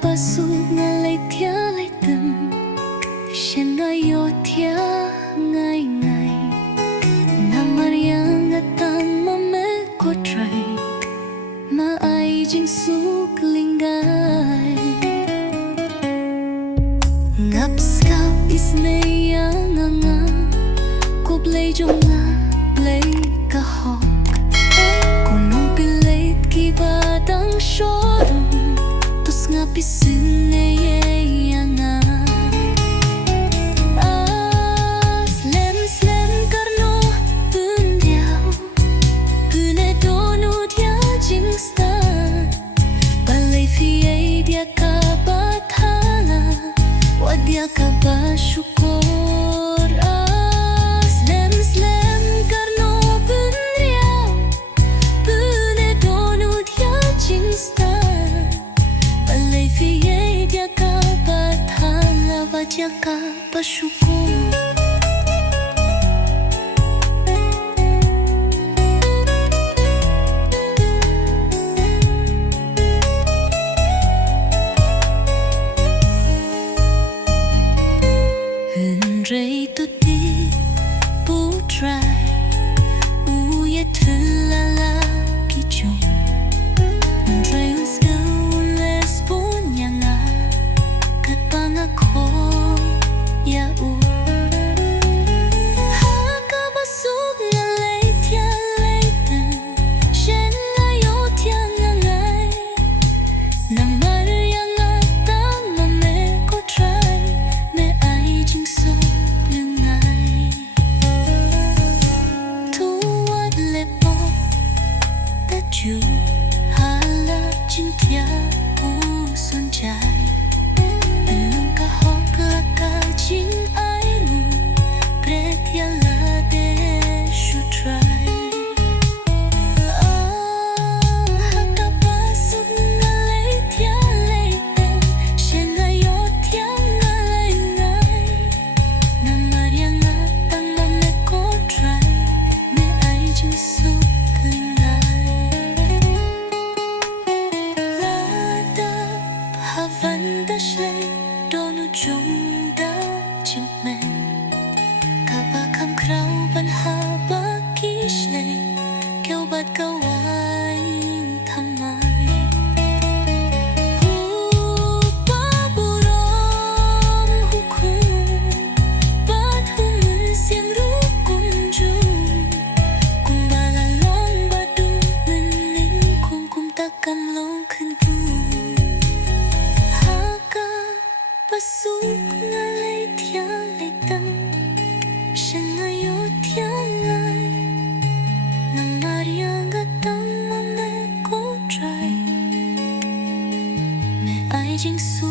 Basuk ngalay thiah lay từng Sngewbha thiah ngay ngay Namariang atang mame ko try Ma ay jing suk lingay Ngap skap isneya nga Ko blay jong nga blay kahok Kunong pilay kibadang shodong Tos nga pisin ngaya nga Slem slem karno bundiao Bune donu dia jingsta Balay fiay dia kabathala Wadia kabasukor Slem slem karno bundiao Bune donu dia jingsta Balay fiay dia kabathala Wadia kabasukor Rây tu ti bu trai u ye thla la ki chong Rây un skau les punyanga kat panga khoi ya u Haka Basuk ngalay thiah lay từng Shen ngayo thiah ngai Namariang atang mame ko try Me ai jing suk Chu hala chính thiah u son chai Nung ka hok la ka chính ai ngu Pre thiah la de should try Haka Basuk ngalay thiah lay từng Sngewbha thiah ngalay ngai Namariang atang mame ko try Me ai jing suk Vanda shlay donu chung da chim men Kaba kam krau ban ha ba ki shlay Kêu bat kawai thamai Hu ba burom hu khung Bat hu mun siang ru kum ju Kum ba la long ba du men ning kum ta kam long khen tu Basuk ngalay thiah lay từng Sngewbha thiah ngai Namariang atang mame ko try Me ai jing su